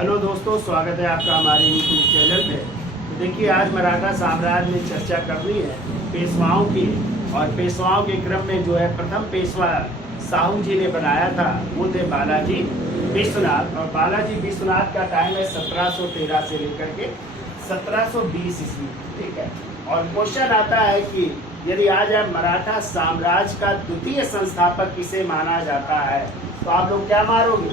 Hello दोस्तों, स्वागत है आपका हमारे यूट्यूब चैनल पे। तो देखिए, आज मराठा साम्राज्य में चर्चा करनी है पेशवाओं की। और पेशवाओं के क्रम में जो है प्रथम पेशवा साहू जी ने बनाया था वो थे बालाजी विश्वनाथ। और बालाजी विश्वनाथ का टाइम है 1713 से लेकर के 1720 ईस्वी। ठीक है। और क्वेश्चन आता है कि यदि आज मराठा साम्राज्य का द्वितीय संस्थापक किसे माना जाता है, तो आप लोग क्या मारोगे?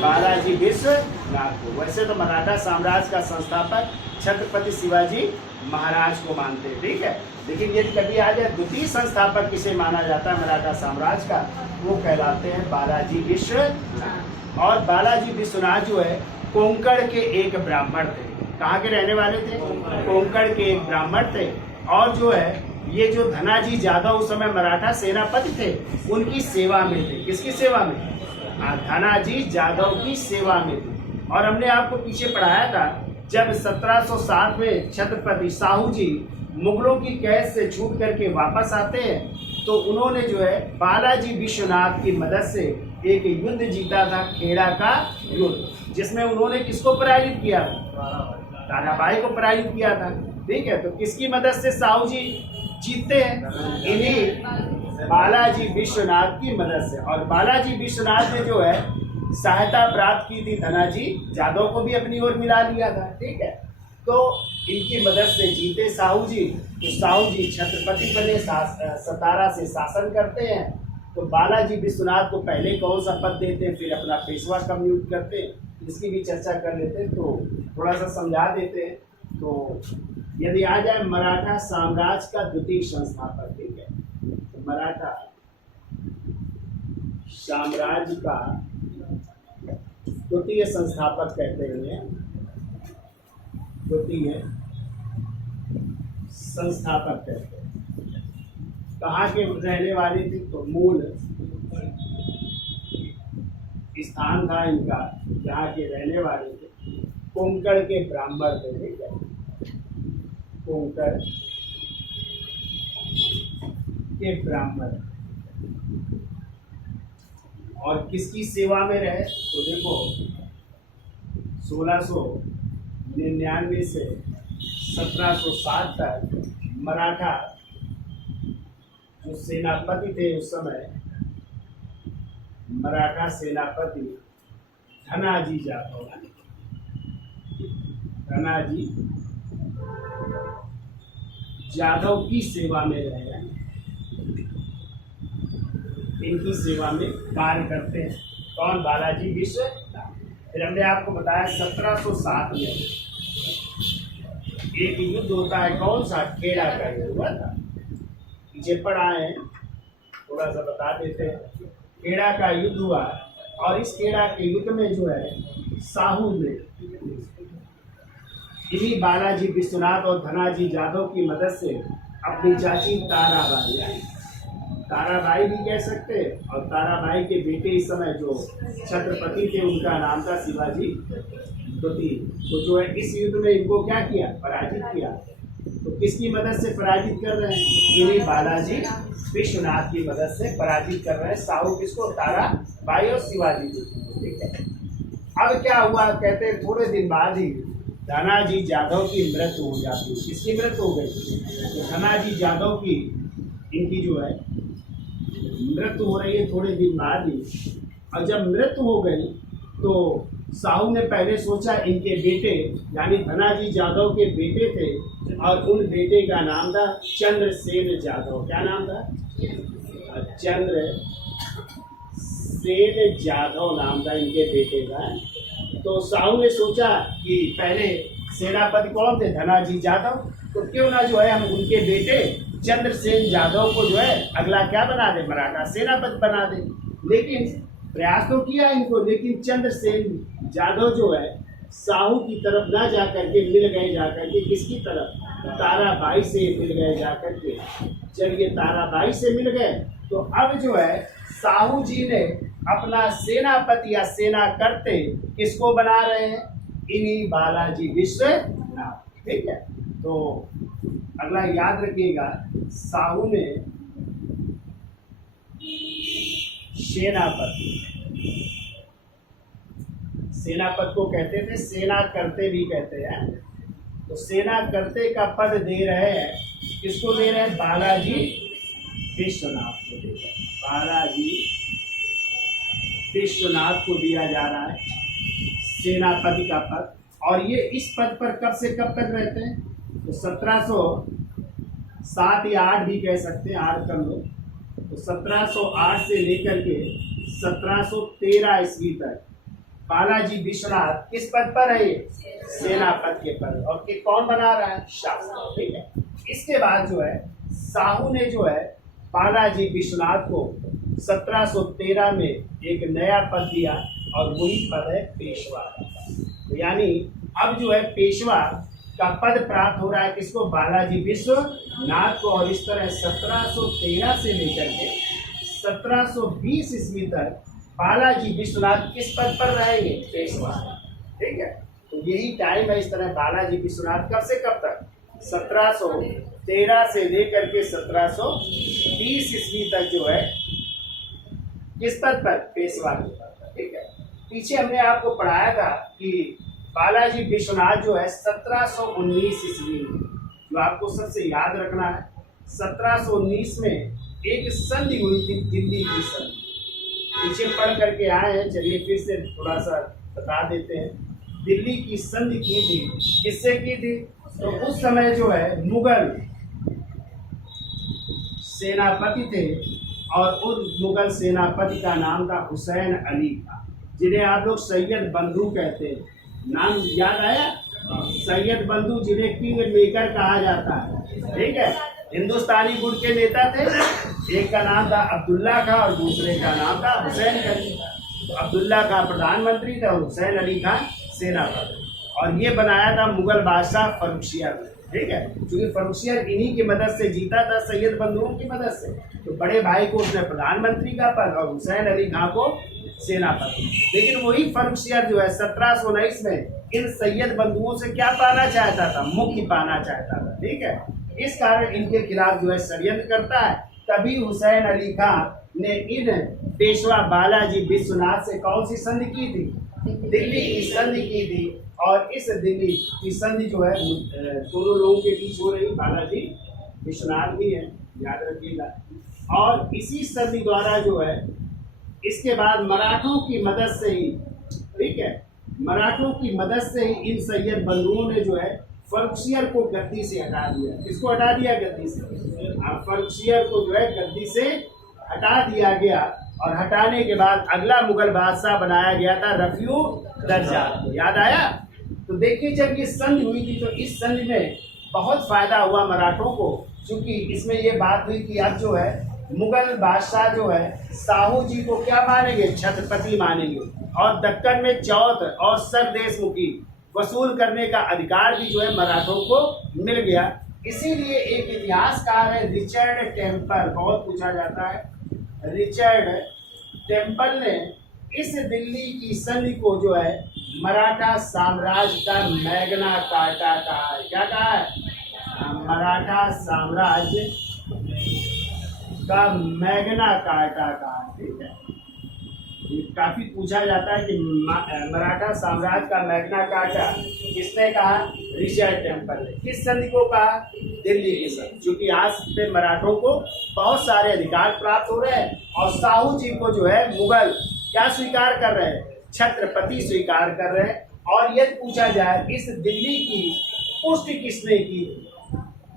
बालाजी विश्वनाथ को। वैसे तो मराठा साम्राज्य का संस्थापक छत्रपति शिवाजी महाराज को मानते हैं। ठीक है। लेकिन यदि कभी आ जाए द्वितीय संस्थापक किसे माना जाता है मराठा साम्राज्य का, वो कहलाते हैं बालाजी विश्वनाथ। और बालाजी विश्वनाथ जो है कोंकण के एक ब्राह्मण थे। कहाँ के रहने वाले थे? कोंकण के एक ब्राह्मण थे। और जो है ये जो धनाजी जादव उस समय मराठा सेनापति थे, उनकी सेवा में थे। किसकी सेवा में? धनाजी जादव की सेवा में थे। और हमने आपको पीछे पढ़ाया था, जब 1707 में छत्रपति साहू जी मुगलों की कैद से छूट करके वापस आते हैं, तो उन्होंने जो है बालाजी विश्वनाथ की मदद से एक युद्ध जीता था, खेड़ा का युद्ध, जिसमें उन्होंने किसको पराजित किया? ताराबाई को पराजित किया था। ठीक है। तो किसकी मदद से साहू जी जीतते हैं? इन्हीं बालाजी विश्वनाथ की मदद से। और बालाजी विश्वनाथ ने जो है सहायता प्राप्त की थी धनाजी जादव को भी अपनी ओर मिला लिया था। ठीक है। तो इनकी मदद से जीते साहू जी। तो साहू जी छत्रपति बने, सतारा से शासन करते हैं। तो बालाजी विश्वनाथ को पहले कौन सा पद देते हैं, फिर अपना पेशवा कब नियुक्त करते हैं, इसकी भी चर्चा कर लेते हैं। तो थोड़ा सा समझा देते हैं। तो यदि आ जाए मराठा साम्राज्य का द्वितीय संस्थापक, ठीक है, तो मराठा साम्राज्य का द्वितीय संस्थापक कहते हैं, द्वितीय संस्थापक कहते हैं। कहाँ के रहने वाले थे? तो मूल स्थान था इनका जहाँ के रहने वाले थे, कोंकण के ब्राह्मण थे। ठीक है। कोंकण के ब्राह्मण। और किसकी सेवा में रहे? तो देखो 1699 से 1707 तक मराठा जो सेनापति थे उस समय, मराठा सेनापति धनाजी जादव, धनाजी जादव की सेवा में रहे, इनकी सेवा में कार्य करते हैं। कौन? बालाजी विश्वनाथ। फिर हमने आपको बताया 1707 में एक युद्ध होता है। कौन सा? खेड़ा का युद्ध हुआ था। पीछे पढ़ा है, थोड़ा सा बता देते हैं। खेड़ा का युद्ध हुआ और इस खेड़ा के युद्ध में जो है साहू ने इन्हीं बालाजी विश्वनाथ और धनाजी जादव की मदद से अपनी चाची ताराबाई, ताराबाई भी कह सकते हैं, और ताराबाई के बेटे इस समय जो छत्रपति थे उनका नाम था शिवाजी द्वितीय। तो जो है इस युद्ध में इनको क्या किया? पराजित किया। तो किसकी मदद से पराजित कर रहे हैं? इन्हीं बालाजी विश्वनाथ की मदद से पराजित कर रहे हैं। साहू किसको? ताराबाई और शिवाजी द्वितीय। ठीक है। अब क्या हुआ? कहते हैं थोड़े दिन बाद ही धनाजी जादव की मृत्यु हो जाती है। किसकी मृत्यु हो गई? तो धनाजी जादव की, इनकी जो है मृत्यु हो रही है थोड़े दिन बाद ही। और जब मृत्यु हो गई तो साहू ने पहले सोचा इनके बेटे यानी धनाजी जादव के बेटे थे, और उन बेटे का नाम था चंद्रसेन जादव। क्या नाम था? चंद्रसेन जादव नाम था इनके बेटे का। तो साहू ने सोचा कि पहले सेनापति कौन थे? धनाजी जादव। तो क्यों ना जो है हम उनके बेटे चंद्रसेन जादव को जो है अगला क्या बना दे? मराठा सेनापति बना दे। लेकिन प्रयास तो किया इनको, लेकिन चंद्रसेन जादव जो है साहू की तरफ ना जाकर के मिल गए, जाकर के किसकी तरफ? ताराबाई से मिल गए जाकर के। जब ये ताराबाई से मिल गए तो अब जो है साहू जी ने अपना सेनापति या सेना करते किसको बना रहे हैं? इन्हीं बालाजी विश्वनाथ। ठीक है। तो अगला याद रखिएगा, साहू ने सेनापति सेनापद को कहते थे, सेना करते भी कहते हैं। तो सेना करते का पद दे रहे हैं, किसको दे रहे हैं? बालाजी विश्वनाथ को दे रहे हैं। बालाजी विश्वनाथ को दिया जा रहा है सेनापति का पद। और ये इस पद पर कब से कब तक रहते हैं? तो 1707 या 8 भी कह सकते हैं, 8 कर लो। तो 1708 से लेकर के 1713 ईस्वी तक बालाजी विश्वनाथ किस पद पर है? ये सेनापति के पद। और ये कौन बना रहा है? शासक। ठीक है। इसके बाद जो है साहू ने जो है बालाजी विश्वनाथ को 1713 में एक नया पद दिया और वही पद है पेशवा। तो यानी अब जो है पेशवा का पद प्राप्त हो रहा है किसको? बालाजी विश्वनाथ को। और इस तरह 1713 से लेकर के 1720 ईस्वी तक बालाजी विश्वनाथ किस पद पर रहेंगे? पेशवा। ठीक है। तो यही टाइम है इस तरह बालाजी विश्वनाथ कब से कब तक? 1713 से लेकर के 1720 ईस्वी तक जो है किस पद पर? पेशवा के पद पर। ठीक है। पीछे हमने आपको पढ़ाया था कि बालाजी विश्वनाथ जो है 1719 ईस्वी में, जो आपको सबसे याद रखना है, 1719 में एक संधि हुई थी, दिल्ली की संधि। पीछे पढ़ करके आए हैं, चलिए फिर से थोड़ा सा बता देते हैं। दिल्ली की संधि की थी, किससे की थी? तो उस समय जो है मुगल सेनापति थे और उन मुगल सेनापति का नाम था हुसैन अली खां, जिन्हें आप लोग सैयद बंधु कहते हैं। नाम याद आया? सैयद बंधु, जिन्हें किंग मेकर कहा जाता है। ठीक है। हिंदुस्तानी गुट के नेता थे। एक का नाम था अब्दुल्ला खां और दूसरे का नाम था हुसैन अली। तो अब्दुल्ला खां प्रधानमंत्री थे और हुसैन अली खां सेनापति। और ये बनाया था मुगल बादशाह फर्रुखसियर। ठीक है। क्योंकि फर्रुखसियर इन्हीं की मदद से जीता था, सैयद बंधुओं की मदद से। तो बड़े भाई को उसने प्रधानमंत्री का पद और हुसैन अली खां को सेनापति। लेकिन वही फर्रुखसियर जो है 1719 में इन सैयद बंधुओं से क्या पाना चाहता था? मुक्ति पाना चाहता था। ठीक है। इस कारण इनके खिलाफ जो है षड्यंत्र करता है। तभी हुसैन अली खां ने इन पेशवा बालाजी विश्वनाथ से कौन सी संधि की थी? दिल्ली की संधि की थी। और इस दिल्ली की संधि जो है दोनों लोगों के बीच हो रही, बालाजी विश्वनाथ भी है, याद रखिएगा। और इसी संधि द्वारा जो है इसके बाद मराठों की मदद से ही, ठीक है, मराठों की मदद से ही इन सैयद बंधुओं ने जो है फर्रुखसियर को गद्दी से हटा दिया। किसको हटा दिया? गद्दी से। फर्रुखसियर को जो है गद्दी से हटा दिया गया। और हटाने के बाद अगला मुगल बादशाह बनाया गया था रफीउ दर्जात को। याद आया? तो देखिए, जब ये संधि हुई थी तो इस संधि में बहुत फायदा हुआ मराठों को, क्योंकि इसमें ये बात हुई कि अब जो है मुगल बादशाह जो है साहू जी को क्या मानेंगे? छत्रपति मानेंगे। और दक्कन में चौथ और सरदेशमुखी वसूल करने का अधिकार भी जो है मराठों को मिल गया। इसीलिए एक इतिहासकार है रिचर्ड टेम्पल, बहुत पूछा जाता है, रिचर्ड टेम्पल ने इस दिल्ली की संधि को जो है मराठा साम्राज्य का मैग्ना कार्टा कहा है। क्या कहा है? मराठा साम्राज्य का मैग्ना कार्टा कहा है। ठीक है। काफी पूछा जाता है कि मराठा साम्राज्य का मैग्ना कार्टा किसने कहा? रिचर्ड टेम्पल ने। किस संधि को कहा? दिल्ली की संधि। क्योंकि आज पे मराठों को बहुत सारे अधिकार प्राप्त हो रहे हैं और साहू जी को जो है मुगल क्या स्वीकार कर रहे हैं? छत्रपति स्वीकार कर रहे हैं। और यदि पूछा जाए इस दिल्ली की पुष्टि किसने की,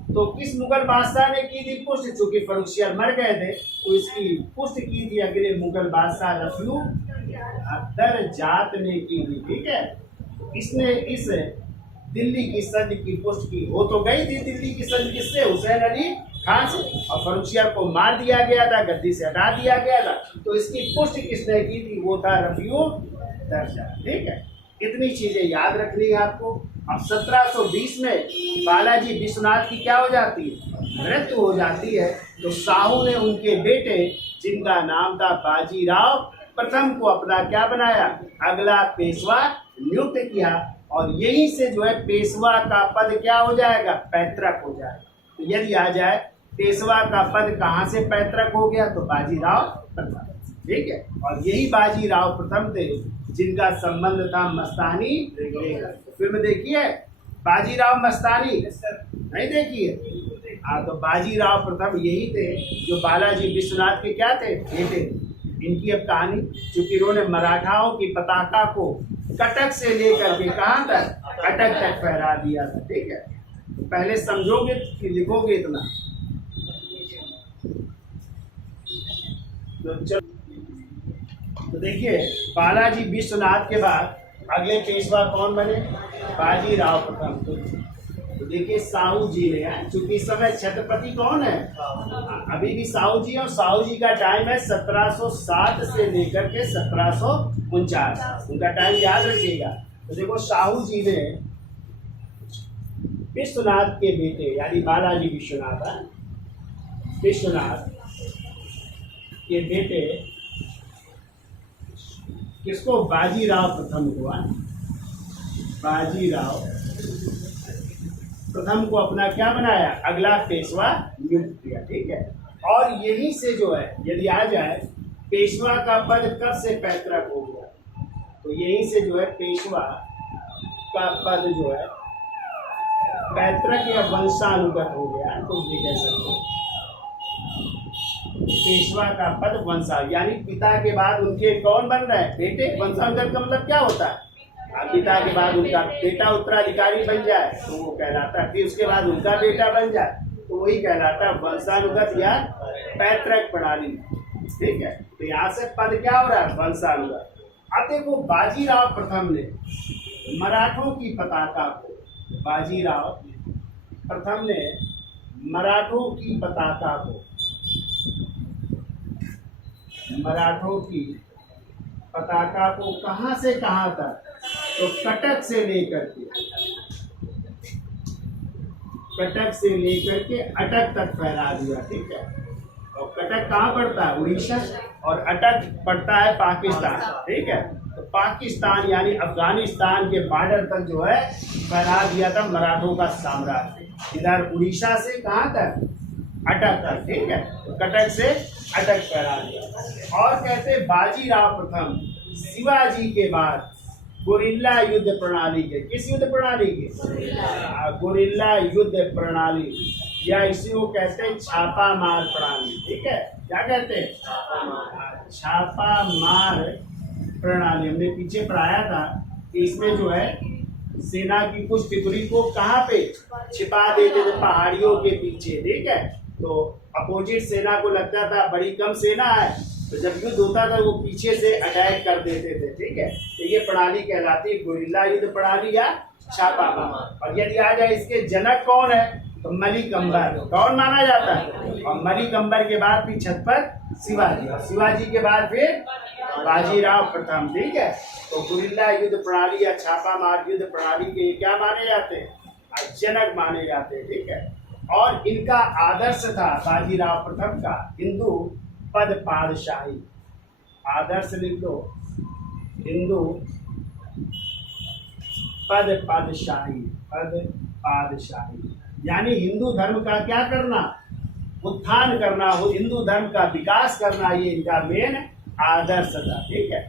तो किस मुगल बादशाह ने की थी पुष्टि? चूंकि फर्रुखसियर मर गए थे तो इसकी पुष्टि की थी अगले मुगल बादशाह रफीउ दर्जात ने की थी। ठीक है। इसने इस दिल्ली की संधि की पुष्टि की। हो तो गई थी दिल्ली की संधि किससे? हुसैन अली खां से। और फर्रुखसियर को मार दिया गया था, गद्दी से हटा दिया गया था। तो इसकी पुष्टि किसने की थी? वो था रफीउ दर्जात। ठीक है। इतनी चीजें याद रखनी है आपको। अब 1720 में बालाजी विश्वनाथ की क्या हो जाती है? मृत्यु हो जाती है। तो साहू ने उनके बेटे, जिनका नाम था बाजीराव प्रथम, को अपना क्या बनाया? अगला पेशवा नियुक्त किया। और यहीं से जो है पेशवा का पद क्या हो जाएगा? पैतृक हो जाएगा। तो यदि आ जाए पेशवा का पद कहाँ से पैतृक हो गया? तो बाजीराव प्रथम। ठीक है। और यही बाजीराव प्रथम थे जिनका संबंध था मस्तानी फिल्म देखी है बाजीराव मस्तानी? नहीं देखी है? हाँ, तो बाजीराव प्रथम यही थे जो बालाजी विश्वनाथ के क्या थे? बेटे। इनकी अब कहानी, चूंकि इन्होंने मराठाओं की पताका को कटक से लेकर के कहाँ तक? अटक तक फहरा दिया था। ठीक है, तो पहले समझोगे कि लिखोगे इतना। तो देखिए, बालाजी विश्वनाथ के बाद अगले पेशवा कौन बने? बाजीराव प्रथम। तो देखिए साहू जी ने, चूंकि इस समय छत्रपति कौन है? अभी भी साहू जी, और साहू जी का टाइम है 1707 से लेकर के 1749। उनका टाइम याद रखिएगा। तो देखो साहू जी ने विश्वनाथ के बेटे यानी बालाजी विश्वनाथ के बेटे किसको? बाजीराव प्रथम को, बाजीराव प्रथम को अपना क्या बनाया? अगला पेशवा नियुक्त किया। ठीक है, और यहीं से जो है, यदि आ जाए पेशवा का पद कब से पैतृक हो गया, तो यहीं से जो है पेशवा का पद जो है पैतृक या वंशानुगत हो गया, कुछ भी कह सकते हैं। पेशवा का पद वंशा, यानी पिता के बाद उनके कौन बन रहे हैं? बेटे। वंशानुगत का मतलब क्या होता है? पिता के बाद उनका बेटा उत्तराधिकारी बन जाए तो वो कहलाता है, फिर उसके बाद उनका बेटा बन जाए तो वही कहलाता है वंशानुगत या पैतृक प्रणाली। ठीक है, तो यहाँ से पद क्या हो रहा है? वंशानुगत। अब देखो बाजीराव प्रथम ने मराठों की पताका को, बाजीराव प्रथम ने मराठों की पताका को, मराठों की पताका को कहां से कहां तक? तो कटक से लेकर के अटक तक फहरा दिया। ठीक है, और कटक कहाँ पड़ता है? उड़ीसा, और अटक पड़ता है पाकिस्तान। ठीक है, तो पाकिस्तान यानी अफगानिस्तान के बॉर्डर तक जो है फहरा दिया था मराठों का साम्राज्य। इधर उड़ीसा से कहाँ तक? अटक तक। ठीक है, तो कटक से अटक फहरा दिया। और कहते बाजीराव प्रथम शिवाजी के बाद गुरिल्ला युद्ध प्रणाली के, किस युद्ध प्रणाली के? गुरिल्ला युद्ध प्रणाली, या इसी को कहते हैं छापा मार प्रणाली। ठीक है, क्या कहते हैं? छापा मार प्रणाली। हमने पीछे पढ़ाया था कि इसमें जो है सेना की कुछ टुकड़ी को कहाँ पे छिपा देते थे? पहाड़ियों के पीछे। ठीक है, तो अपोजिट सेना को लगता था बड़ी कम सेना है, तो जब युद्ध होता था वो पीछे से अटैक कर देते थे। ठीक है, तो ये प्रणाली कहलाती है गुरिल्ला युद्ध प्रणाली या छापा मार। और यदि आ जाए इसके जनक कौन है? तो मलिक अंबर। कौन माना जाता है? और मलिक अंबर के बाद फिर छत्रपति शिवाजी, और शिवाजी के बाद फिर बाजीराव प्रथम। ठीक है, तो गुरिल्ला युद्ध प्रणाली या छापा मार युद्ध प्रणाली के क्या माने जाते हैं? जनक माने जाते हैं। ठीक है, और इनका आदर्श था बाजीराव प्रथम का हिंदू पद पादशाही। आदर्श लिख लो, हिंदू पद पादशाही, पद पादशाही यानी हिंदू धर्म का क्या करना? उत्थान करना, हो हिंदू धर्म का विकास करना, ये इनका मेन आदर्श था। ठीक है,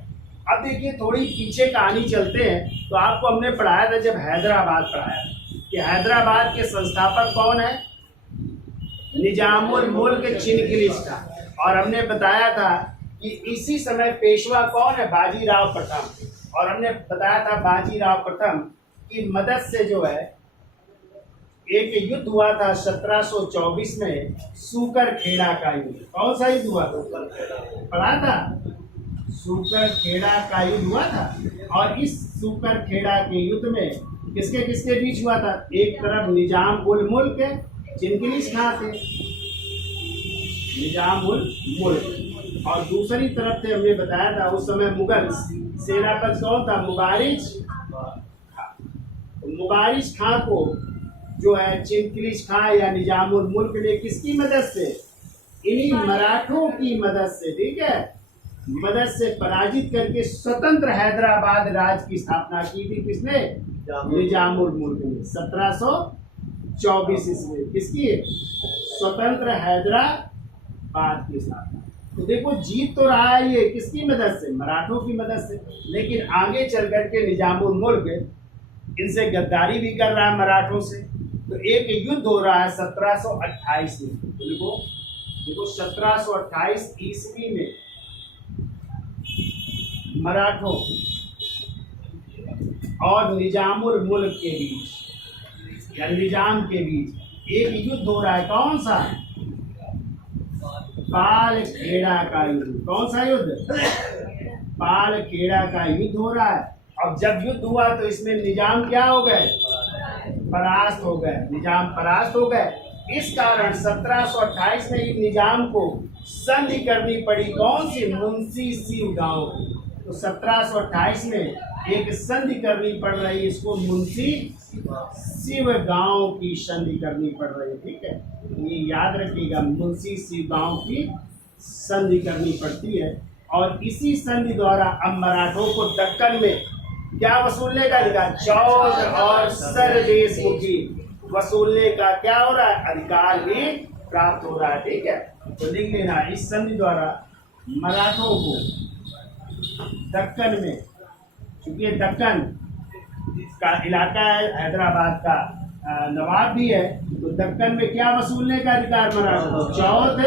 अब देखिए थोड़ी पीछे कहानी चलते हैं। तो आपको हमने पढ़ाया था जब हैदराबाद पढ़ाया कि हैदराबाद के संस्थापक कौन है? निजामुल मुल्क चिनगिरिश था। और हमने बताया था कि इसी समय पेशवा कौन है? बाजीराव प्रथम। और हमने बताया था बाजीराव प्रथम की मदद से जो है एक युद्ध हुआ था 1724 में, सूकर खेड़ा का युद्ध। कौन सा युद्ध हुआ था? पढ़ा था, सूकर खेड़ा का युद्ध हुआ था। और इस सूकर खेड़ा के युद्ध में किसके किसके बीच हुआ था? एक तरफ निजाम उल मुल्क चिनगिरिश खां थे, निजाम उल मुल्क, और दूसरी तरफ से हमने बताया था उस समय मुगल सेनापति कौन था? मुबारिज खां। मुबारिज खां को जो है चिनगिरिश खां या निजाम उल मुल्क ने किसकी मदद से? इन्हीं मराठों की मदद से, ठीक है, मदद से पराजित करके स्वतंत्र हैदराबाद राज्य की स्थापना की थी। किसने? निजाम उल मुल्क ने 1724 ईस्वी। किसकी? स्वतंत्र हैदराबाद की स्थापना। तो देखो जीत तो रहा है ये किसकी मदद से, मराठों की मदद से, लेकिन आगे चल करके निजामुल मुल्क इनसे गद्दारी भी कर रहा है मराठों से। तो एक युद्ध हो रहा है 1728 में। तो देखो 1728 ईस्वी में मराठों और निजामुल मुल्क के बीच या निजाम के बीच एक युद्ध हो रहा है। कौन सा? पालखेड़ा का युद्ध। कौन सा युद्ध? पालखेड़ा का युद्ध हो रहा है। अब जब युद्ध हुआ तो इसमें निजाम क्या हो गए? परास्त हो गए। निजाम परास्त हो गए। इस कारण 1728 में निजाम को संधि करनी पड़ी। कौन सी? मुंशी शिव गांव। तो 1728 में एक संधि करनी पड़ रही, इसको मुंशी शिव गांव की संधि करनी पड़ रही है। ठीक है, ये याद रखिएगा, मुंशी शिव गांव की संधि करनी पड़ती है। और इसी संधि द्वारा अब मराठों को दक्कन में क्या वसूलने का अधिकार? चौद और सरदेश मुखी वसूलने का क्या हो रहा है? अधिकार भी प्राप्त हो रहा है। ठीक है, तो लिख लेना, इस संधि द्वारा मराठों को दक्कन में, क्योंकि दक्कन का इलाका है, हैदराबाद का नवाब भी है, तो दक्कन में क्या वसूलने का अधिकार मराठों को? चौथ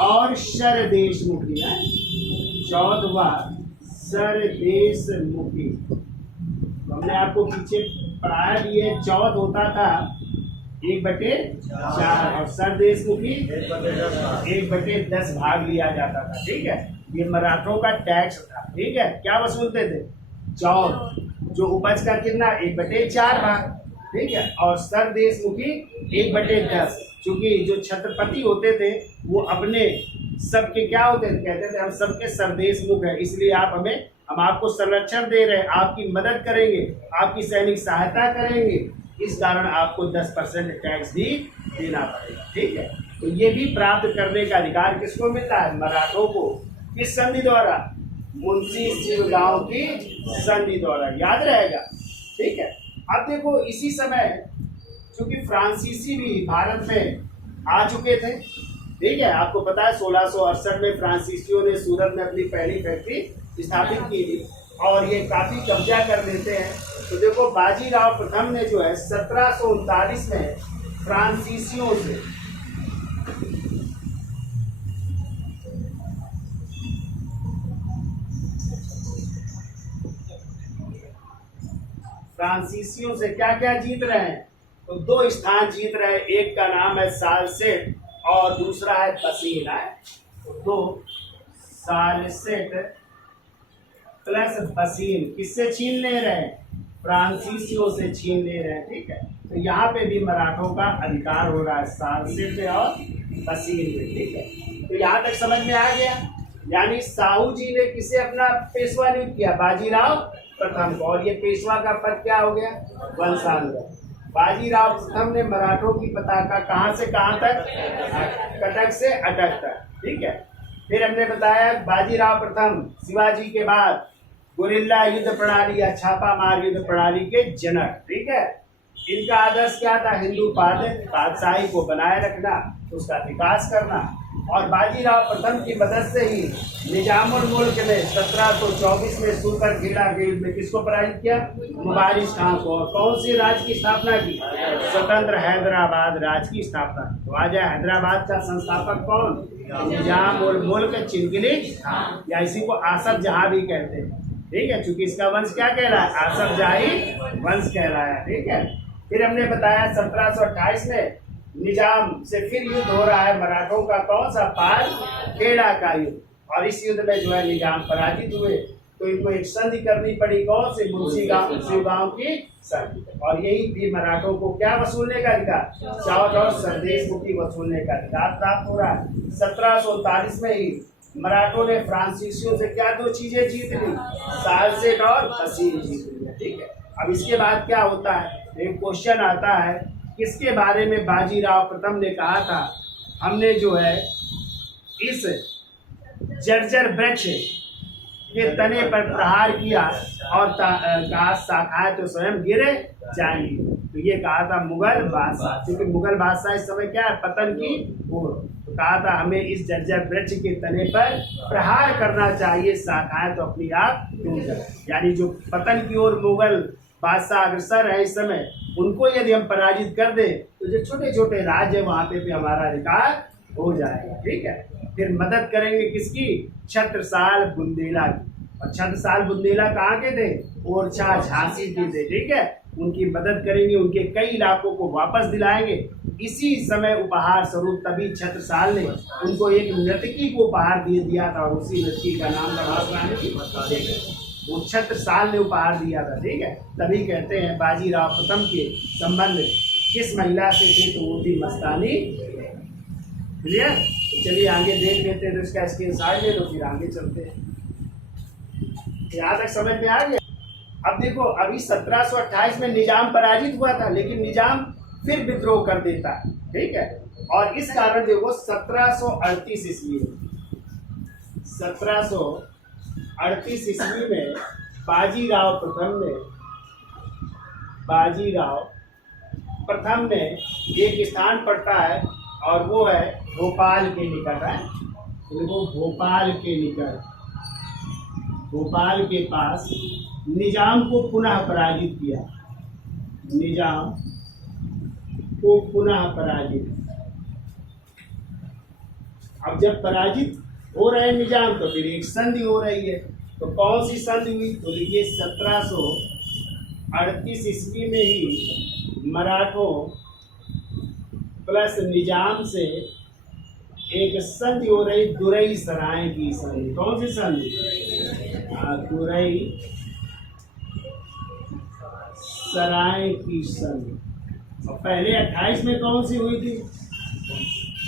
और सरदेश मुखी है। चौथ व सरदेश मुखी। तो हमने आपको पीछे पढ़ाया भी है, चौथ होता था 1/4 और सरदेश मुखी 1/10 भाग लिया जाता था। ठीक है, ये मराठों का टैक्स था। ठीक है, क्या वसूलते थे? चौथ, जो उपज का कितना? 1/4 भाग। ठीक है, और सरदेश मुखी 1/10। क्योंकि जो छत्रपति होते थे वो अपने सबके क्या होते थे? कहते थे हम सबके सरदेश मुख है, इसलिए हम आपको संरक्षण दे रहे हैं, आपकी मदद करेंगे, आपकी सैनिक सहायता करेंगे, इस कारण आपको 10% टैक्स भी देना पड़ेगा। ठीक है, तो ये भी प्राप्त करने का अधिकार किसको मिलता है? मराठों को। किस संधि द्वारा? मुंशी शिव गांव की संधि द्वारा। याद रहेगा। ठीक है, अब देखो इसी समय क्योंकि फ्रांसीसी भी भारत में आ चुके थे। ठीक है, आपको पता है 1668 में फ्रांसीसियों ने सूरत में अपनी पहली फैक्ट्री स्थापित की थी और ये काफी कब्जा कर लेते हैं। तो देखो बाजीराव प्रथम ने जो है 1739 में फ्रांसीसियों से क्या क्या जीत रहे हैं? तो 2 स्थान जीत रहे हैं। एक का नाम है सालसेट और दूसरा है बसीन है। तो 2 सालसेट प्लस बसीन किससे छीन ले रहे हैं? फ्रांसीसियों से छीन ले रहे हैं। ठीक है, तो यहाँ पे भी मराठों का अधिकार हो रहा है सालसेट पे और बसीन पे। ठीक है, तो यहाँ तक समझ में आ गया। यानी साहू जी ने किसे अपना पेशवा नियुक्त किया? बाजीराव प्रथम को। और ये पेशवा का पद क्या हो गया? वंशांतर। बाजीराव प्रथम ने मराठों की पताका कहाँ से कहाँ तक? कटक से अटक तक। ठीक है, फिर हमने बताया बाजीराव प्रथम शिवाजी के बाद गुरिल्ला युद्ध प्रणाली या छापा मार युद्ध प्रणाली के जनक। ठीक है, इनका आदर्श क्या था? हिंदू बादशाही को बनाए रखना, उसका विकास करना। और बाजीराव प्रथम की मदद से ही निजामुल मुल्क ने 1724 में सुपरखेड़ा गेल में किसको पराजित किया? मुबारिज खान को। और कौन सी राज्य की स्थापना की? स्वतंत्र हैदराबाद राज्य की स्थापना। तो आज हैदराबाद का संस्थापक कौन? निजामुल मुल्क चिंगली या इसी को आसफ जहां भी कहते हैं। ठीक है, चूंकि इसका वंश क्या कहलाया? आसफ जाही वंश कहलाया। ठीक है, फिर हमने बताया 1728 में निजाम से फिर युद्ध हो रहा है मराठों का। कौन सा? पालखेड़ा का युद्ध। और इस युद्ध में जो है निजाम पराजित हुए, तो इनको एक संधि करनी पड़ी। कौन से? मुंशी शिव गांव की संधि। और यही भी मराठों को क्या वसूलने का अधिकार? चौथ और सरदेश मुखी वसूलने का अधिकार प्राप्त हो रहा है। 1739 में ही मराठों ने फ्रांसीसियों से क्या 2 चीजें जीत ली? सालसेट और बसीन जीत लिया। ठीक है, अब इसके बाद क्या होता है? एक क्वेश्चन आता है, किसके बारे में बाजीराव प्रथम ने कहा था हमने जो है इस जर्जर वृक्ष के तने पर प्रहार किया और शाखाएं तो स्वयं गिरे जाएंगी। तो ये कहा था मुगल बादशाह, क्योंकि मुगल बादशाह इस समय क्या है? पतन की ओर। तो कहा था हमें इस जर्जर वृक्ष के तने पर प्रहार करना चाहिए, शाखाएं तो अपनी आप टूट जाए। यानी जो पतन की ओर मुगल बादशाह अग्रसर है इस समय, उनको यदि हम पराजित कर दे तो जो छोटे छोटे राज्य वहां पे भी हमारा अधिकार हो जाएगा। ठीक है, फिर मदद करेंगे किसकी? छत्रसाल बुंदेला की। और छत्रसाल बुंदेला कहाँ के थे? ओरछा झांसी के थे। ठीक है, उनकी मदद करेंगे, उनके कई इलाकों को वापस दिलाएंगे। इसी समय उपहार स्वरूप तभी छत्रसाल ने उनको एक नर्तकी को उपहार दे दिया था, और उसी नर्तकी का नाम था वो छत्रसाल ने उपहार दिया था। ठीक है, तभी कहते हैं बाजीराव प्रथम के संबंध किस महिला से थे? तो वो थी मस्तानी। क्लियर? तो चलिए आगे देख लेते हैं, तो इसका स्क्रीनशॉट ले लो, फिर आगे चलते हैं। यहाँ तक समझ में आ गया? अब देखो, अभी 1728 में निजाम पराजित हुआ था, लेकिन निजाम फिर विद्रोह कर देता है। ठीक है, और इस कारण देखो 1738 ईस्वी में 1738 ईस्वी में बाजीराव प्रथम ने एक स्थान पड़ता है, और वो है भोपाल के निकट है। देखो भोपाल के पास निजाम को पुनः पराजित किया। अब जब पराजित हो रहे हैं निजाम, तो फिर एक संधि हो रही है। तो कौन सी संधि हुई? तो देखिए 1738 ईस्वी में ही मराठों प्लस निजाम से एक संधि हो रही, दुरई सराय की संधि। कौन सी संधि? दुरई सराय की संधि। और पहले 28 में कौन सी हुई थी?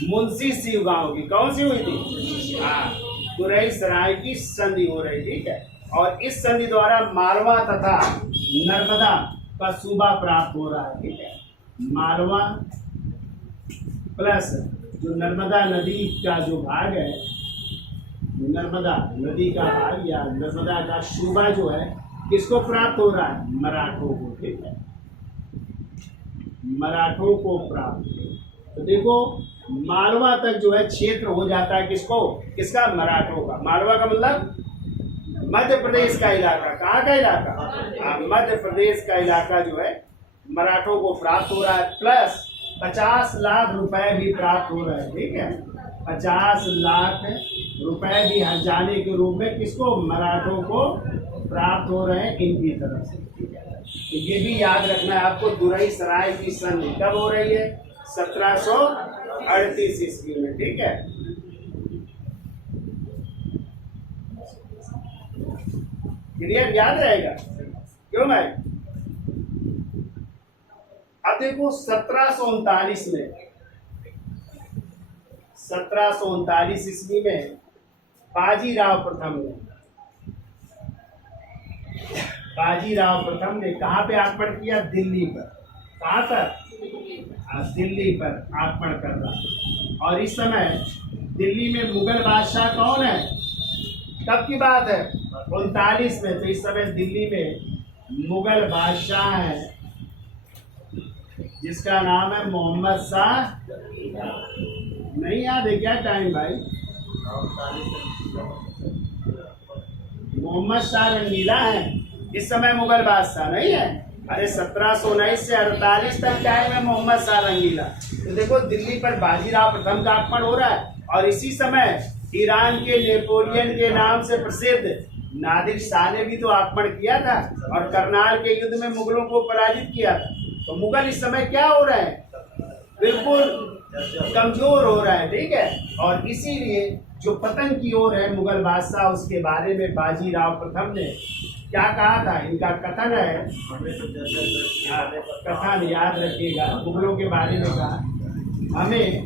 मुंशी शिव गांव की। कौन सी हुई थी? दुरई सराय की संधि हो रही। ठीक है, और इस संधि द्वारा मालवा तथा नर्मदा का सूबा प्राप्त हो रहा है। ठीक है, मालवा प्लस जो नर्मदा नदी का जो भाग है, नर्मदा नदी का भाग या नर्मदा का सूबा जो है, किसको प्राप्त हो रहा है? मराठों को। ठीक है, मराठों को प्राप्त। तो देखो मालवा तक जो है क्षेत्र हो जाता है किसका? मराठों का। मालवा का मतलब मध्य प्रदेश का इलाका। कहाँ का इलाका? मध्य प्रदेश का इलाका जो है मराठों को प्राप्त हो रहा है, प्लस 50 लाख रुपए भी प्राप्त हो रहे हैं। ठीक है, 50 लाख रुपए भी हर्जाने के रूप में किसको? मराठों को प्राप्त हो रहे हैं इनकी तरफ से। तो ये भी याद रखना है आपको, दुरई सराय की संधि कब हो रही है? 1738 ईस्वी में। ठीक है, क्लियर? याद रहेगा क्यों भाई? अब देखो 1739 ईस्वी में बाजीराव प्रथम ने कहाँ पे आक्रमण किया? दिल्ली पर। कहाँ पर? दिल्ली पर आक्रमण कर रहा। और इस समय दिल्ली में मुगल बादशाह कौन है? कब की बात है? 39 में। तो इस समय दिल्ली में मुगल बादशाह है जिसका नाम है मोहम्मद शाह। नहीं याद है क्या टाइम भाई? मोहम्मद शाह रंगीला है इस समय मुगल बादशाह, नहीं है? अरे 1719 से 48 तक टाइम है मोहम्मद शाह रंगीला। तो देखो दिल्ली पर बाजीराव प्रथम का आक्रमण हो रहा है, और इसी समय ईरान के नेपोलियन के नाम से प्रसिद्ध नादिर शाह ने भी तो आक्रमण किया था, और करनाल के युद्ध में मुगलों को पराजित किया था। तो मुगल इस समय क्या हो रहे हैं? बिल्कुल कमजोर हो रहा है। ठीक है, और इसीलिए जो पतन की ओर है मुगल बादशाह, उसके बारे में बाजीराव प्रथम ने क्या कहा था? इनका कथन है, कथन याद रखिएगा, मुगलों के बारे में कहा हमें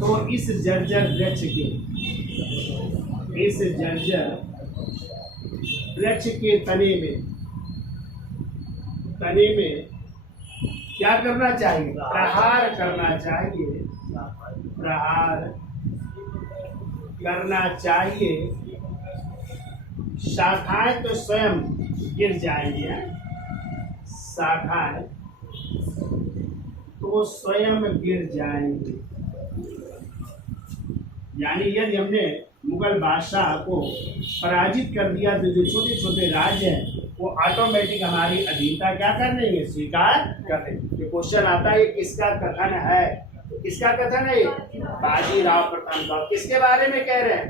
तो इस जर्जर वृक्ष के तने में क्या करना चाहिए? प्रहार करना चाहिए। शाखाएं तो स्वयं गिर जाएंगी, शाखाएं तो वो स्वयं गिर जाएंगे। यानी यदि हमने मुगल बादशाह को पराजित कर दिया तो जो छोटे छोटे राज्य हैं वो ऑटोमेटिक हमारी अधीनता क्या कर देंगे, स्वीकार कर देंगे। ये क्वेश्चन आता है किसका कथन है, तो किसका कथन है, बाजीराव प्रथम का। किसके बारे में कह रहे हैं,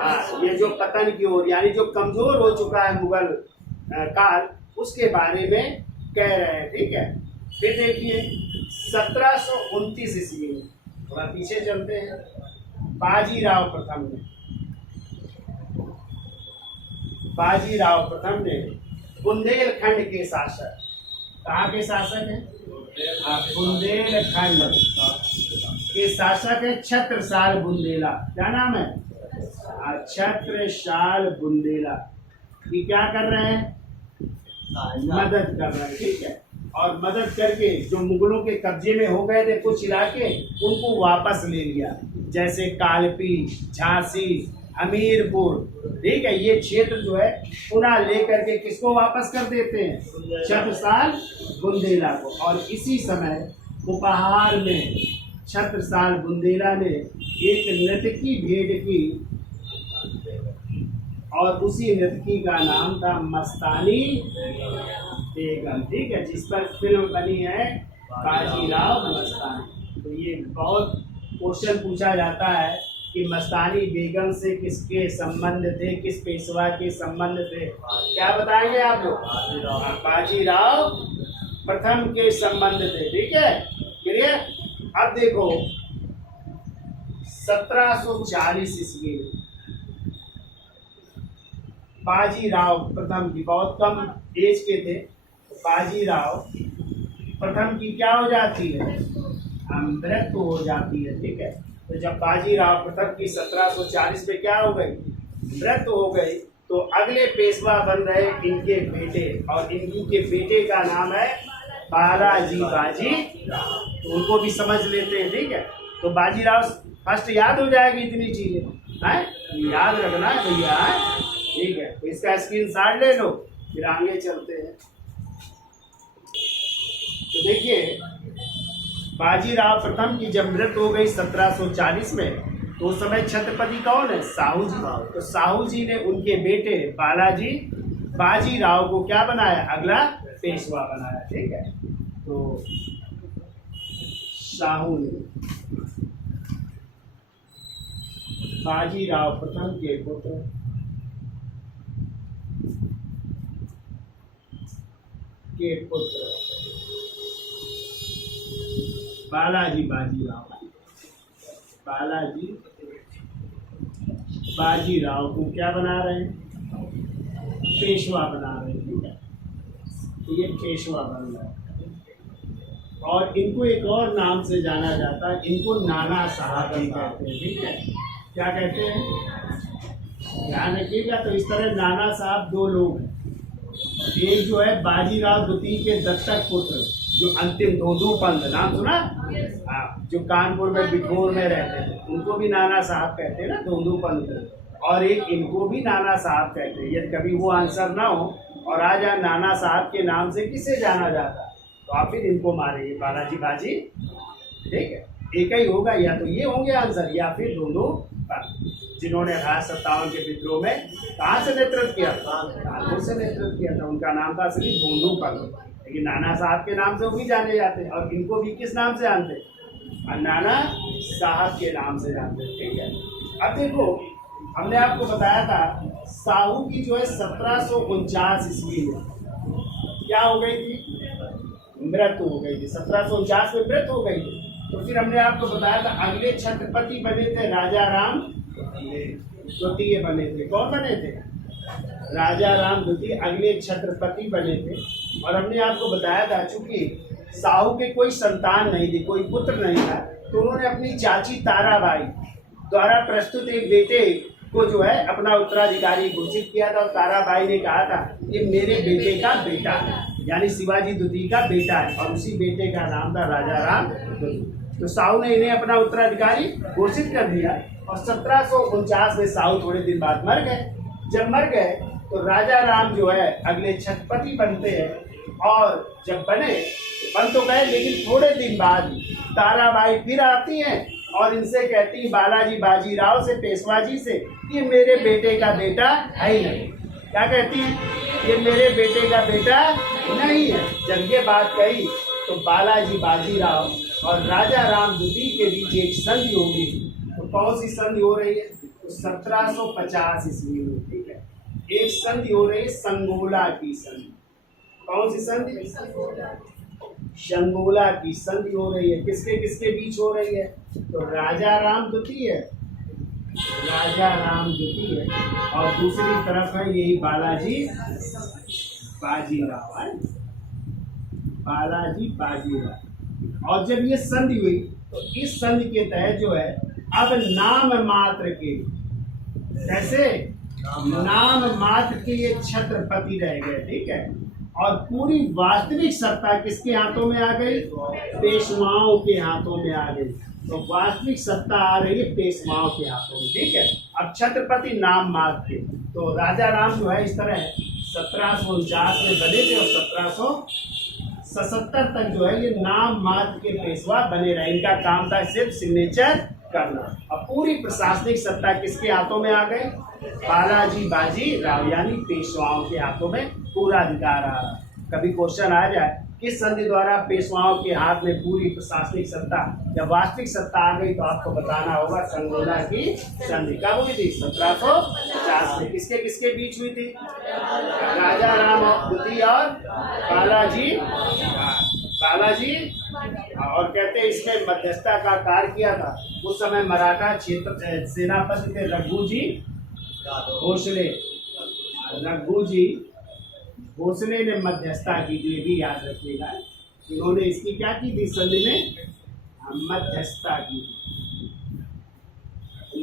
हाँ, ये जो पतन की ओर यानी जो कमजोर हो चुका है मुगल काल, उसके बारे में कह रहे हैं। ठीक है, फिर देखिए 1729 ईस्वी में, थोड़ा पीछे चलते हैं, बाजीराव प्रथम ने बुंदेलखंड के शासक, कहाँ के शासक हैं, बुंदेलखंड के शासक है छत्रसाल बुंदेला। क्या नाम है, छत्रसाल बुंदेला। ये क्या कर रहे हैं, मदद कर रहे हैं। ठीक है, और मदद करके जो मुगलों के कब्जे में हो गए थे कुछ इलाके, उनको वापस ले लिया, जैसे कालपी, झांसी, हमीरपुर। ठीक है, ये क्षेत्र जो है पुनः लेकर के किसको वापस कर देते हैं, छत्रसाल बुंदेला को। और इसी समय उपहार में छत्रसाल बुंदेला ने एक नर्तकी भेंट की और उसी नर्तकी का नाम था मस्तानी बेगम। ठीक है, जिस पर फिल्म बनी है बाजीराव मस्तानी। तो ये बहुत क्वेश्चन पूछा जाता है कि मस्तानी बेगम से किसके संबंध थे, किस पेशवा के संबंध थे, क्या बताएंगे आप लोग, बाजीराव प्रथम के संबंध थे। ठीक है, क्लियर। अब देखो 1740 ईस्वी में बाजीराव प्रथम की, बहुत कम एज के थे, बाजीराव प्रथम की क्या हो जाती है, मृत्यु हो जाती है। ठीक है, तो जब बाजीराव प्रथम की 1740 में क्या हो गई, मृत्यु हो गई, तो अगले पेशवा बन रहे इनके बेटे, और इनके बेटे का नाम है बालाजी बाजी। तो उनको भी समझ लेते हैं। ठीक है, तो बाजीराव फर्स्ट याद हो जाएगी इतनी चीजें, है याद रखना है भैया। ठीक है, तो इसका स्क्रीनशॉट ले लो, फिर आगे चलते हैं। तो देखिए बाजीराव प्रथम की जब मृत्यु हो गई 1740 में, तो उस समय छत्रपति कौन है, साहू जी। तो साहू जी ने उनके बेटे बालाजी बाजीराव को क्या बनाया, अगला पेशवा बनाया। ठीक है, तो साहू ने बाजीराव प्रथम के पुत्र बालाजी बाजीराव को क्या बना रहे हैं, पेशवा बना रहे हैं। ठीक है, तो ये पेशवा बन रहा है। और इनको एक और नाम से जाना जाता है, इनको नाना साहब भी कहते हैं। ठीक है, क्या कहते हैं, ध्यान रखिएगा। तो इस तरह नाना साहब दो लोग हैं, एक जो है बाजीराव द्वितीय के दत्तक पुत्र जो अंतिम धोंधू पंत, नाम सुना, हाँ, जो कानपुर में बिठोर में रहते थे, उनको भी नाना साहब कहते हैं ना, धोंधू पंत। और एक इनको भी नाना साहब कहते हैं। यदि कभी वो आंसर ना हो और आ जाए नाना साहब के नाम से किसे जाना जाता, तो आप फिर इनको मारेंगे, बालाजी बाजी। ठीक है, एक ही होगा, या तो ये होंगे आंसर या फिर धोंधू पंत, जिन्होंने 1857 के विद्रोह में कहाँ से नेतृत्व किया, कानपुर से नेतृत्व किया था। उनका नाम था असली धोंधू पंत, लेकिन नाना साहब के नाम से वो भी जाने जाते हैं। और इनको भी किस नाम से जानते हैं, नाना साहब के नाम से जानते हैं। ठीक है, अब देखो हमने आपको बताया था साहू की जो है 1749 ईस्वी में क्या हो गई थी, मृत्यु हो गई थी। 1749 में मृत्यु हो गई थी। तो फिर हमने आपको बताया था अगले छत्रपति बने थे राजा राम द्वितीय बने थे। कौन बने थे, राजा राम द्वितीय अगले छत्रपति बने थे। और हमने आपको बताया था चूंकि साहू के कोई संतान नहीं थी, कोई पुत्र नहीं था, तो उन्होंने अपनी चाची ताराबाई द्वारा प्रस्तुत एक बेटे को जो है अपना उत्तराधिकारी घोषित किया था। और ताराबाई ने कहा था ये मेरे बेटे का बेटा है, यानी शिवाजी द्वितीय का बेटा है, और उसी बेटे का नाम था राजा राम द्वितीय। तो साहू ने इन्हें अपना उत्तराधिकारी घोषित कर दिया। और 1749 में साहू थोड़े दिन बाद मर गए। जब मर गए तो राजा राम जो है अगले छत्रपति बनते हैं। और जब बन तो गए, लेकिन थोड़े दिन बाद ताराबाई फिर आती हैं और इनसे कहती बालाजी बाजीराव से, पेशवा जी से, ये मेरे बेटे का बेटा है ही नहीं। क्या कहती है? ये मेरे बेटे का बेटा नहीं है। जब ये बात कही तो बालाजी बाजीराव और राजा राम द्वितीय के बीच एक संधि हो गई। तो कौन सी संधि हो रही है? तो 1750 ईस्वी में, ठीक है, एक संधि हो रही है, संगोला की संधि। कौन सी संधि? संगोला की संधि हो रही है। किसके किसके बीच हो रही है? तो राजा राम द्वितीय और दूसरी तरफ है यही बालाजी बाजीराव है, बालाजी बाजीराव। और जब ये संधि हुई तो इस संधि के तहत जो है अब नाम मात्र के, कैसे नाम मात्र के ये छत्रपति रह गए, ठीक है, और पूरी वास्तविक सत्ता किसके हाथों में आ गई? पेशवाओं के हाथों में आ गई। तो वास्तविक सत्ता आ रही है पेशवाओं के हाथों में, ठीक है। अब छत्रपति नाम मात्र के, तो राजा राम जो है इस तरह 1749 में बने थे और 1777 तक जो है ये नाम मात्र के पेशवा बने रहे। इनका काम था सिर्फ सिग्नेचर करना। अब पूरी प्रशासनिक सत्ता किसके हाथों में आ गई? बालाजी बाजीराव यानी पेशवाओं के हाथों में पूरा अधिकार आ रहा। कभी क्वेश्चन आ जाए किस संधि द्वारा पेशवाओं के हाथ में पूरी प्रशासनिक सत्ता या वास्तविक सत्ता आ गई, तो आपको बताना होगा संगोला की संधि। कब हुई थी? 1750 में। किसके किसके बीच हुई थी? राजा राम द्वितीय और बालाजी और कहते हैं इसमें मध्यस्थता का कार्य किया था। उस समय मराठा क्षेत्र सेनापति थे रघुजी भोसले ने मध्यस्थता की थी, भी याद रखिएगा। इन्होंने इसकी क्या की थी? संधि में मध्यस्थता की थी,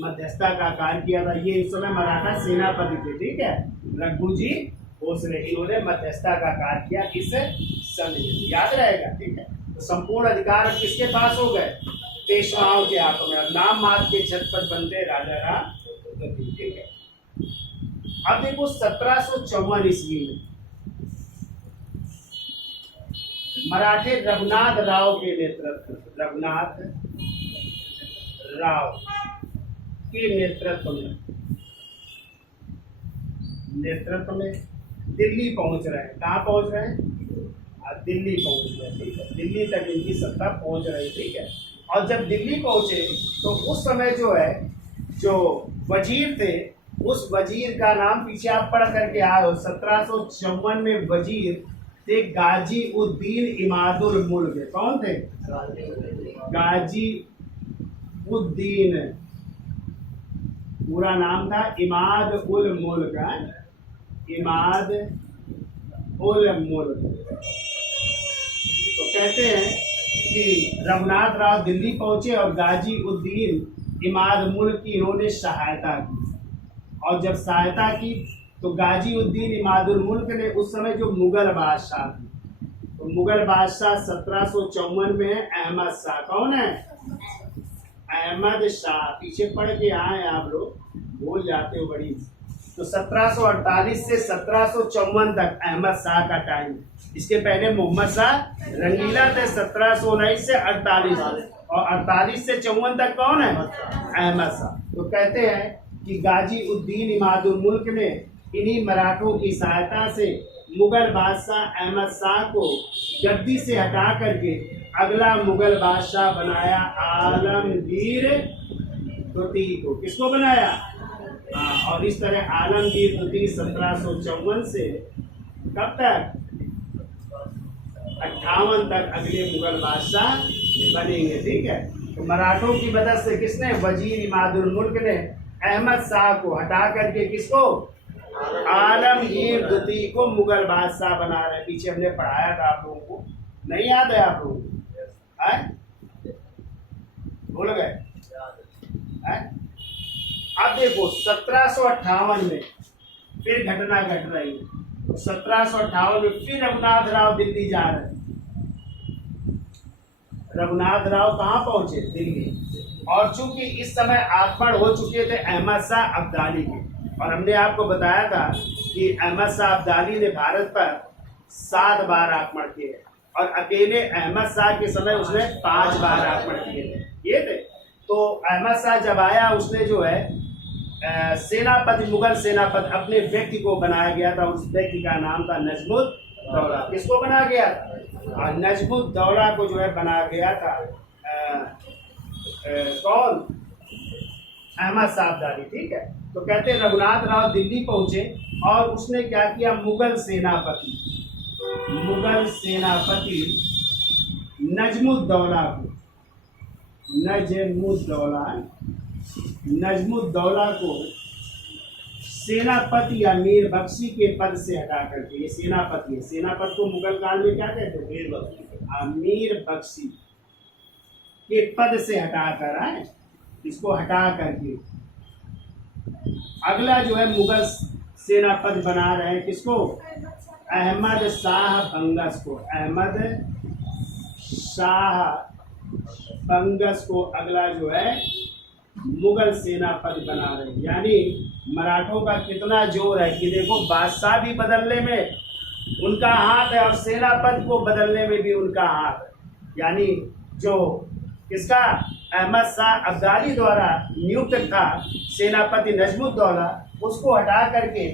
मध्यस्थता का कार्य किया था। ये इस समय मराठा सेनापति थे, ठीक है, रघुजी भोसले, इन्होंने मध्यस्थता का कार्य किया इस संधि में, याद रहेगा, ठीक है। तो संपूर्ण अधिकार किसके पास हो गए? पेशवाओं के हाथों में। नाम मात्र के छत्रपति बनते राजा राम, ठीक है। अब देखो 1754 ईस्वी में मराठे रघुनाथ राव के नेतृत्व में दिल्ली पहुंच रहे हैं। कहाँ पहुंच रहे हैं? दिल्ली पहुंच रहे हैं, ठीक है। दिल्ली तक इनकी सत्ता पहुंच रही, ठीक है। और जब दिल्ली पहुंचे तो उस समय जो है जो वजीर थे, उस वजीर का नाम पीछे आप पढ़ करके आए हो। 1754 में वजीर थे गाजी उद्दीन इमादुल मुल्क। कौन थे? गाजी उद्दीन, पूरा नाम था इमाद उल मुल्क, इमाद उल मुल्क। तो कहते हैं कि रघुनाथ राव दिल्ली पहुंचे और गाजी उद्दीन इमाद मुल्क की इन्होंने सहायता की। और जब सहायता की तो गाजी उद्दीन इमादुल मुल्क ने उस समय जो मुगल बादशाह थे, तो मुगल बादशाह 1754 में है अहमद शाह। कौन है? अहमद शाह। पीछे पढ़ के आए आप लोग, भूल जाते हो बड़ी। तो 1748 से 1754 तक अहमद शाह का टाइम। इसके पहले मोहम्मद शाह रंगीला थे 1719 से 48, और 48 से 54 तक कौन है? अहमद शाह। तो कहते हैं कि गाजी उद्दीन इमादुल मुल्क ने इन्हीं मराठों की सहायता से मुगल बादशाह अहमद शाह को गद्दी से हटा करके अगला मुगल बादशाह बनाया आलमगीर द्वितीय को। किसको बनाया? और इस तरह आलमगीर द्वितीय 1754 से कब तक? 58 तक अगले मुगल बादशाह बनेंगे, ठीक है। तो मराठों की मदद से किसने? वजीर इमादुल मुल्क ने अहमद शाह को हटा करके किसको? आलमगीर द्वितीय को मुगल बादशाह बना रहे। पीछे हमने पढ़ाया था, आप लोगों को नहीं याद है? आप लोगों को भूल गए? अब देखो 1758 में फिर घटना घट रही है। 1758 में फिर रघुनाथ राव दिल्ली जा रहे हैं। रघुनाथ राव कहाँ पहुंचे? दिल्ली। और चूंकि इस समय आक्रमण हो चुके थे अहमद शाह अब्दाली के, और हमने आपको बताया था कि अहमद शाह अब्दाली ने भारत पर 7 बार आक्रमण किए और अकेले अहमद शाह के समय उसने 5 बार आक्रमण किए थे। तो अहमद शाह जब आया उसने जो है सेनापति, मुगल सेनापति अपने व्यक्ति को बनाया गया था। उस व्यक्ति का नाम था नजमुद्दौला। किसको बना गया था? नजमुद्दौला को जो है बनाया गया था कौन? अहमद शाह अब्दाली। ठीक है। तो कहते हैं रघुनाथ राव दिल्ली पहुंचे और उसने क्या किया, मुगल सेनापति नजमुद्दौला को सेनापति या मीर बख्शी के पद से हटा करके, ये सेनापति है, सेनापति को मुगल काल में क्या कहते हैं? मीर बख्शी के पद से हटाकर है, इसको हटा करके अगला जो है मुगल सेनापति बना रहे हैं किसको? अहमद शाह बंगस को। अहमद शाह बंगस को अगला जो है मुगल सेनापति बना रहे हैं। यानी मराठों का कितना जोर है कि देखो, बादशाह भी बदलने में उनका हाथ है और सेनापति को बदलने में भी उनका हाथ है। यानी जो किसका, अहमद शाह अब्दाली द्वारा नियुक्त था सेनापति नजमुद्दौला, उसको हटा करके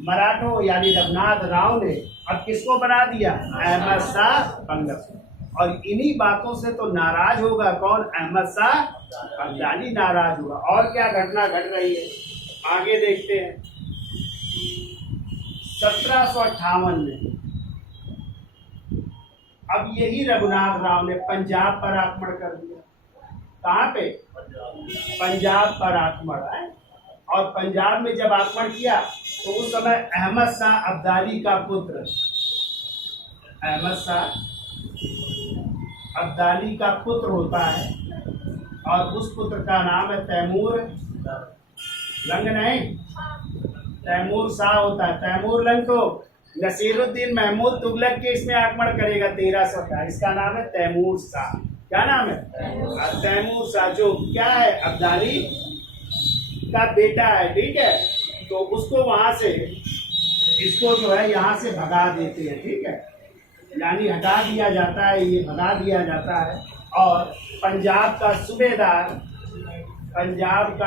मराठों यानी रघुनाथ राव ने अब किसको बना दिया? अहमद शाह बंगस। और इन्हीं बातों से तो नाराज होगा कौन? अहमद शाह अब्दाली नाराज होगा। और क्या घटना घट रही है आगे देखते हैं। 1758 में अब यही रघुनाथ राव ने पंजाब पर आक्रमण कर दिया। कहाँ पे? पंजाब पर आक्रमण है। और पंजाब में जब आक्रमण किया तो उस समय अहमद शाह अब्दाली का पुत्र, अहमद शाह अब्दाली का पुत्र होता है और उस पुत्र का नाम है तैमूर लंग, नहीं तैमूर शाह होता है। तैमूर लंग तो नसीरुद्दीन महमूद तुगलक के इसमें आक्रमण करेगा 1300 इसका नाम है तैमूर शाह। क्या नाम है? तैमूर शाह, जो क्या है, अब्दाली का बेटा है। ठीक है। तो उसको वहां से, इसको जो है यहाँ से भगा देते हैं। ठीक है। यानी हटा दिया जाता है, ये भगा दिया जाता है। और पंजाब का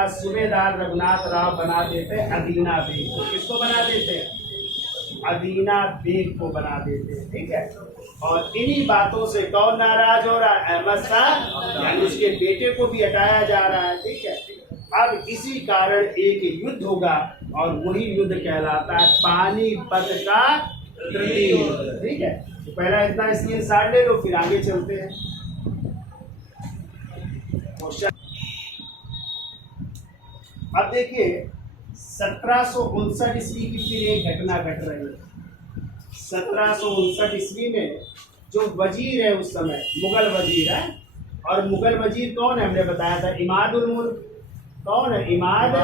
सूबेदार रघुनाथ राव बना देते हैं अदीना बेग को। किसको बना देते हैं? अदीना बेग को बना देते हैं। ठीक है। और इन्हीं बातों से कौन नाराज हो रहा है? अहमद शाह, यानी उसके बेटे को भी हटाया जा रहा है। ठीक है। अब इसी कारण एक युद्ध होगा और वही युद्ध कहलाता है पानीपत का तृतीय युद्ध। ठीक है। तो पहला इतना स्क्रीनशॉट ले लो, फिर आगे चलते हैं। अब देखिए 1759 ईस्वी की फिर एक घटना घट रही है। 1759 ईस्वी में जो वजीर है उस समय, मुगल वजीर है, और मुगल वजीर कौन है? हमने बताया था इमाद उल मुल्क। कौन है? इमाद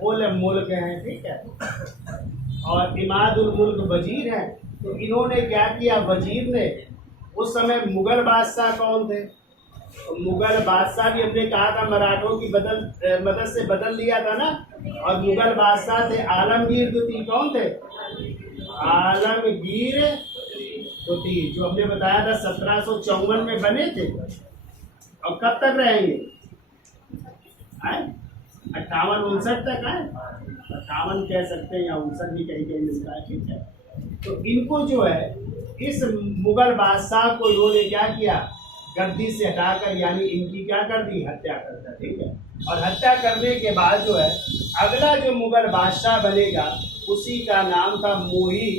उल मुल्क है। ठीक है। और इमाद उल मुल्क वजीर है। तो इन्होंने क्या किया? वजीर ने, उस समय मुगल बादशाह कौन थे? तो मुगल बादशाह भी हमने कहा था मराठों की मदद से बदल लिया था ना। और मुगल बादशाह थे आलमगीर द्वितीय। कौन थे? आलमगीर द्वितीय, जो हमने बताया था 1754 में बने थे। और कब तक रहेंगे? 58-59 तक है। 58 कह सकते हैं या 59 भी कहीं कहीं मिलता है। ठीक है। तो इनको जो है, इस मुगल बादशाह को इन्होंने क्या किया? गद्दी से हटाकर, यानी इनकी क्या कर दी? हत्या कर दी। ठीक है। और हत्या करने के बाद जो है अगला जो मुगल बादशाह बनेगा उसी का नाम था मोही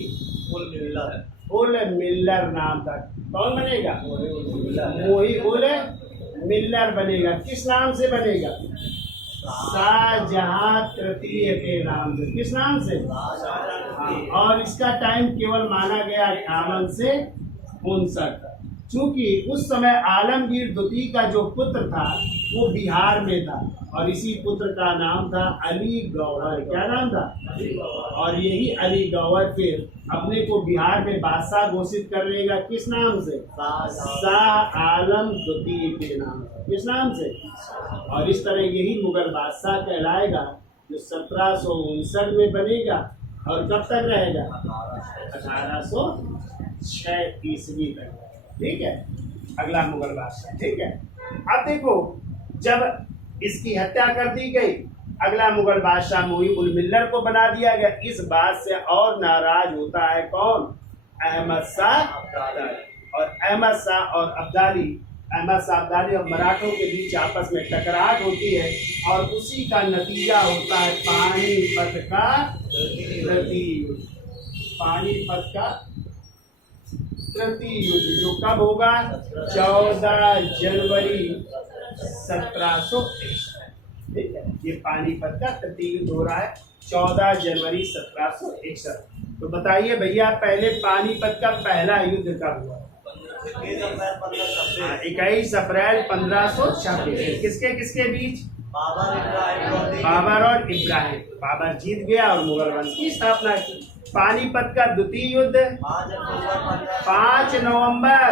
उल मिल्लर नाम था। कौन बनेगा? मोही उल मिल्लर बनेगा। किस नाम से बनेगा? शाहजहां तृतीय के नाम से। किस नाम से? और इसका टाइम केवल माना गया 58 से 59। चूंकि उस समय आलमगीर द्वितीय का जो पुत्र था वो बिहार में था और इसी पुत्र का नाम था अली गौहर। क्या नाम था? और यही अली गौहर फिर अपने को बिहार में बादशाह घोषित कर लेगा। किस नाम से? शाह आलम द्वितीय के नाम से। किस नाम से? और इस तरह यही मुगल बादशाह कहलाएगा जो 1759 में बनेगा और कब तक रहेगा? 1806 ईस्वी तक। ठीक है, अगला मुगल बादशाह। ठीक है, अब देखो जब इसकी हत्या कर दी गई, अगला मुगल बादशाह मुईज़ उल मिल्लत को बना दिया गया। इस बात से और नाराज होता है कौन? अहमद शाह अब्दाली। और अहमद शाह और अब्दाली और मराठों के बीच आपस में टकराहट होती है और उसी का नतीजा होता है पानीपत का प्रतियुद्ध। पानीपत का प्रतियुद्ध जो कब होगा? 14 जनवरी 1761। ठीक है, ये पानीपत का प्रतियुद्ध हो रहा है 14 जनवरी 1761। तो बताइए भैया, पहले पानीपत का पहला युद्ध कब हुआ? 21 अप्रैल 1526। किसके किसके बीच? बाबर और इब्राहिम। बाबर जीत गया और मुगल वंश की स्थापना की। पानीपत का द्वितीय युद्ध 5 नवंबर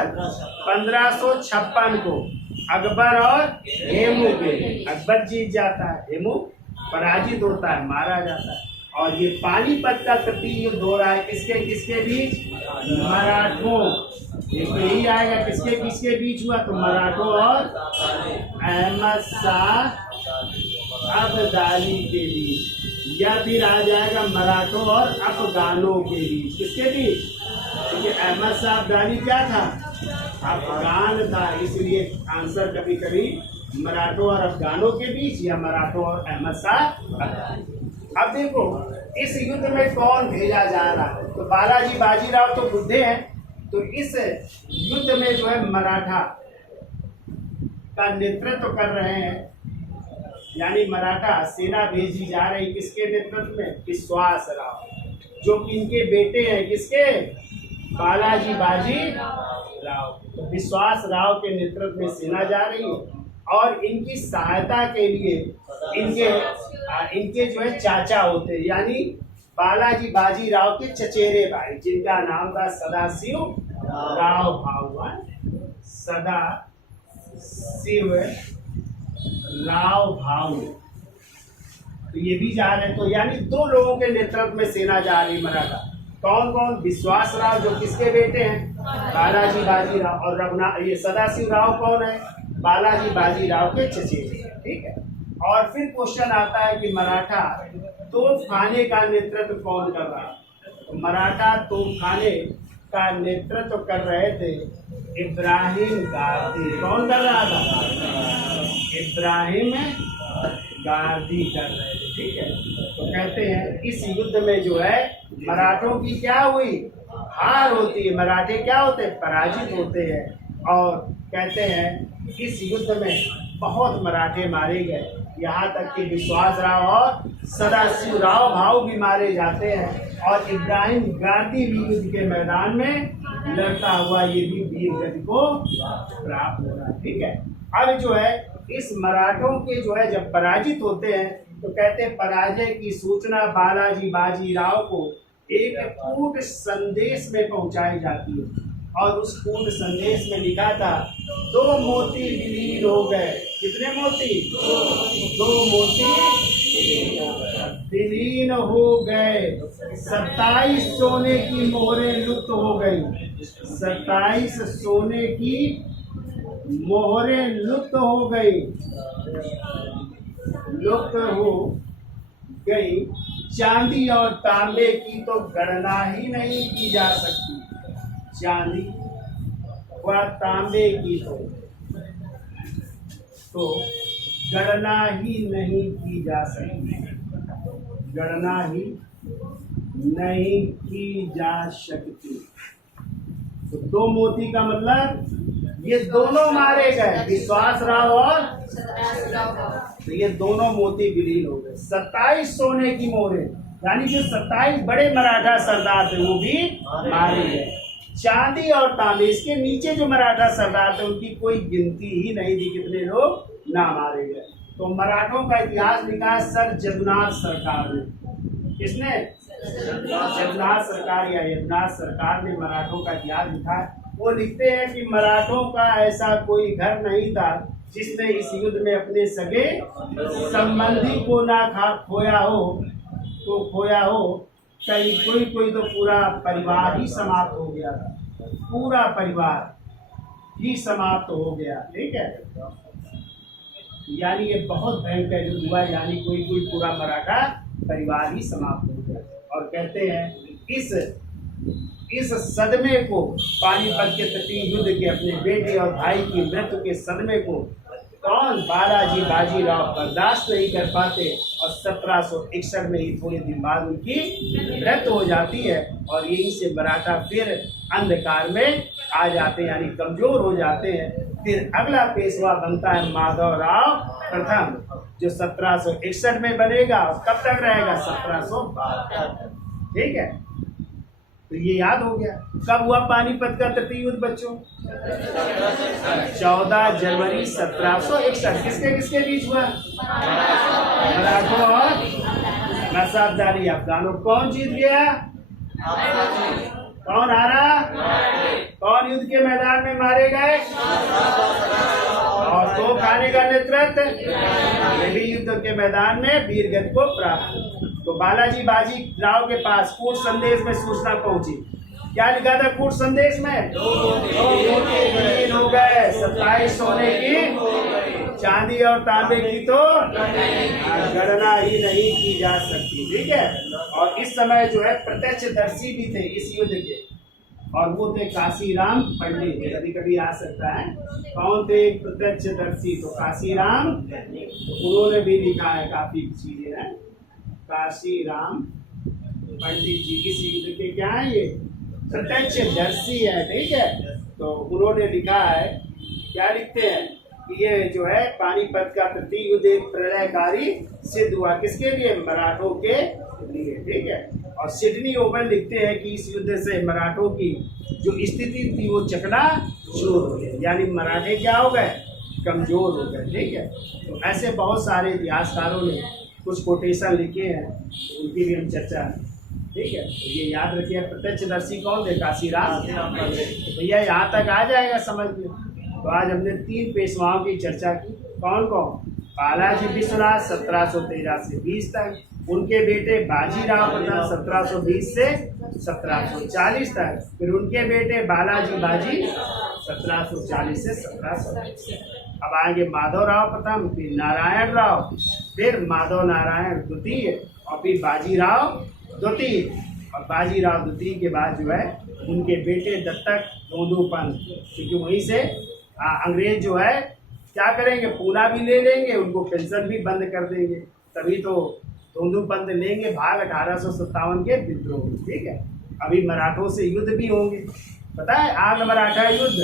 1556 को अकबर और हेमू के। अकबर जीत जाता है, हेमू पराजित होता है, मारा जाता है। और ये पानीपत का तृतीय युद्ध हो रहा है किसके किसके बीच? मराठों। ये तो यही आएगा, किसके किसके बीच हुआ? तो मराठों और अहमद शाह अब्दाली के बीच। या फिर आ जाएगा मराठों और अफगानों के बीच। किसके बीच? क्योंकि अहमद शाह अब्दाली क्या था? अफगान था, इसलिए आंसर कभी कभी मराठों और अफगानों के बीच या मराठों और अहमद शाह अब्दाली। अब देखो इस युद्ध में कौन भेजा जा रहा है? तो बालाजी बाजीराव तो बुढ़े हैं, तो इस युद्ध में जो है मराठा का नेतृत्व कर रहे हैं, यानी मराठा सेना भेजी जा रही किसके नेतृत्व में? विश्वास राव, जो कि इनके बेटे हैं। किसके? बालाजी बाजीराव। तो विश्वास राव के नेतृत्व में सेना जा रही है और इनकी सहायता के लिए इनके जो है चाचा होते हैं, यानी बालाजी बाजीराव के चचेरे भाई, जिनका नाम था सदाशिव राव भाऊ। सदाशिव राव भाऊ, तो ये भी जा रहे हैं। तो यानी 2 लोगों के नेतृत्व में सेना जा रही मराठा। कौन कौन? विश्वास राव जो किसके बेटे हैं? बालाजी बाजीराव। और रघुनाथ, ये सदाशिव राव कौन है? बालाजी बाजीराव के चचेरे। ठीक है, और फिर क्वेश्चन आता है कि मराठा तोपखाने का नेतृत्व कौन कर रहा है? मराठा तोपखाने का नेतृत्व कर रहे थे इब्राहिम गाजी। कौन कर रहा था? इब्राहिम गाजी कर रहे थे। ठीक है, तो कहते हैं इस युद्ध में जो है मराठों की क्या हुई? हार होती है। मराठे क्या होते हैं? पराजित होते हैं। और कहते हैं इस युद्ध में बहुत मराठे मारे गए, यहाँ तक कि विश्वास राव और सदाशिव राव भाऊ भी मारे जाते हैं। और इब्राहिम गाजी भी युद्ध के मैदान में लड़ता हुआ ये भी वीर गति को प्राप्त होगा। ठीक है, अब जो है इस मराठों के जो है जब पराजित होते हैं तो कहते हैं पराजय की सूचना बालाजी बाजीराव को एक कूट संदेश में पहुंचाई जाती है। और उस कूट संदेश में लिखा था 2 मोती विलीन हो गए। कितने मोती? 2 मोती विलीन हो गए। 27 सोने की मोहरें लुप्त हो गई। 27 सोने की मोहरें लुप्त हो गई। चांदी और तांबे की तो गणना ही नहीं की जा सकती। चांदी व तांबे की तो गणना ही नहीं की जा सकती। गणना ही नहीं की जा सकती। तो 2 मोती का मतलब ये दोनों मारे गए, विश्वास राव और तो ये दोनों मोती विलीन हो गए। 27 सोने की मोहरें, यानी जो 27 बड़े मराठा सरदार थे वो भी मारे गए। चांदी और तांबे, इसके नीचे जो मराठा सरदार थे उनकी कोई गिनती ही नहीं थी कितने लोग ना मारे गए। तो मराठों का इतिहास लिखा है सर जगन्नाथ सरकार ने। किसने? जगन्नाथ सरकार या यदनाथ सरकार ने मराठों का इतिहास लिखा है। वो लिखते हैं कि मराठों का ऐसा कोई घर नहीं था जिसने इस युद्ध में अपने सगे संबंधी को ना खोया हो, कहीं कोई तो पूरा परिवार ही समाप्त हो गया था, पूरा परिवार ही समाप्त हो गया। ठीक है, यानी ये बहुत भयंकर युद्ध हुआ, यानी कोई पूरा मराठा परिवार ही समाप्त हो गया। और कहते हैं इस सदमे को, पानीपत के तटीय युद्ध के अपने बेटे और भाई की मृत्यु के सदमे को कौन बालाजी बाजीराव बर्दाश्त नहीं कर पाते, और 1761 में ही थोड़े दिन बाद उनकी मृत्यु हो जाती है। और यहीं से मराठा फिर अंधकार में आ जाते हैं, यानी कमजोर हो जाते हैं। फिर अगला पेशवा बनता है माधवराव प्रथम, जो 1761 में बनेगा और कब तक रहेगा, 1772। ठीक है, तो ये याद हो गया। कब हुआ पानीपत का तटीय युद्ध बच्चों? 14 जनवरी 1761। किसके बीच हुआ? मराठों और नसाबदारी अफगानों। कौन जीत गया? कौन हारा? कौन युद्ध के मैदान में मारे गए? और तो खाने का नेतृत्व ये भी युद्ध के मैदान में वीरगति को प्राप्त। तो बालाजी बाजीराव के पास कूट संदेश में सूचना पहुंची। क्या लिखा था कूट संदेश में? 2 हो गए, 27 सोने की, चांदी और तांबे की तो गणना ही नहीं की जा सकती। ठीक है, और इस समय जो है प्रत्यक्षदर्शी भी थे इस युद्ध के, और वो थे काशीराम पंडित। कभी कभी आ सकता है, कौन थे प्रत्यक्षदर्शी? तो काशीराम, उन्होंने भी लिखा है काफी चीजें हैं। काशीराम पंडित जी इस युद्ध के क्या है, ये प्रत्यक्षदर्शी है। ठीक है, तो उन्होंने लिखा है, क्या लिखते हैं कि ये जो है पानीपत का तटीय युद्ध एक प्रलयकारी सिद्ध हुआ। किसके लिए? मराठों के लिए। ठीक है, और सिडनी ओवन लिखते हैं कि इस युद्ध से मराठों की जो स्थिति थी वो चकनाचूर हो गई, यानी मराठे क्या हो गए? कमजोर हो गए। ठीक है, तो ऐसे बहुत सारे इतिहासकारों ने कुछ कोटेशन लिखे हैं, उनकी भी हम चर्चा। ठीक है, तो ये याद रखिए। प्रत्यक्षदर्शी कौन थे? काशीराम। तो भैया यहाँ तक आ जाएगा समझ में। तो आज हमने 3 पेशवाओं की चर्चा की। कौन कौन? बालाजी विश्वनाथ 1713 से 20 तक, उनके बेटे बाजीराव प्रथम 1720 से 1740 तक, फिर उनके बेटे बालाजी बाजी 1740 से 1720। अब आएंगे माधवराव प्रथम, फिर नारायण राव, फिर माधव नारायण द्वितीय, और फिर बाजीराव द्वितीय। और बाजीराव द्वितीय के बाद जो है उनके बेटे दत्तक धोंदूपंत, क्योंकि वहीं से अंग्रेज जो है क्या करेंगे, पूना भी ले लेंगे, उनको पेंशन भी बंद कर देंगे। तभी तो धोंदूपंत लेंगे भाग 1857 के विद्रोह। ठीक है, अभी मराठों से युद्ध भी होंगे, पता है, आंग्ल मराठा युद्ध।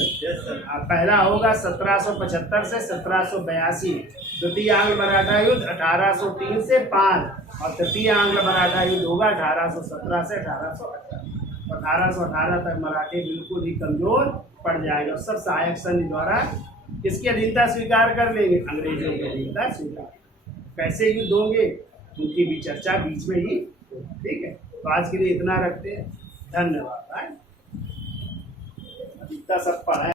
पहला होगा 1775 से 1782, द्वितीय आंग्ल मराठा युद्ध 1803 से 5, और तृतीय आंग्ल मराठा युद्ध होगा 1817 से 1818। 1818 तक मराठे बिल्कुल ही कमजोर पड़ जाएंगे, और सब सहायक संघ द्वारा किसकी अधीनता स्वीकार कर लेंगे? अंग्रेजों की अधीनता स्वीकार। कैसे युद्ध होंगे उनकी भी चर्चा बीच में ही। ठीक है, तो आज के लिए इतना रखते हैं। धन्यवाद। इतना सब पढ़ा है।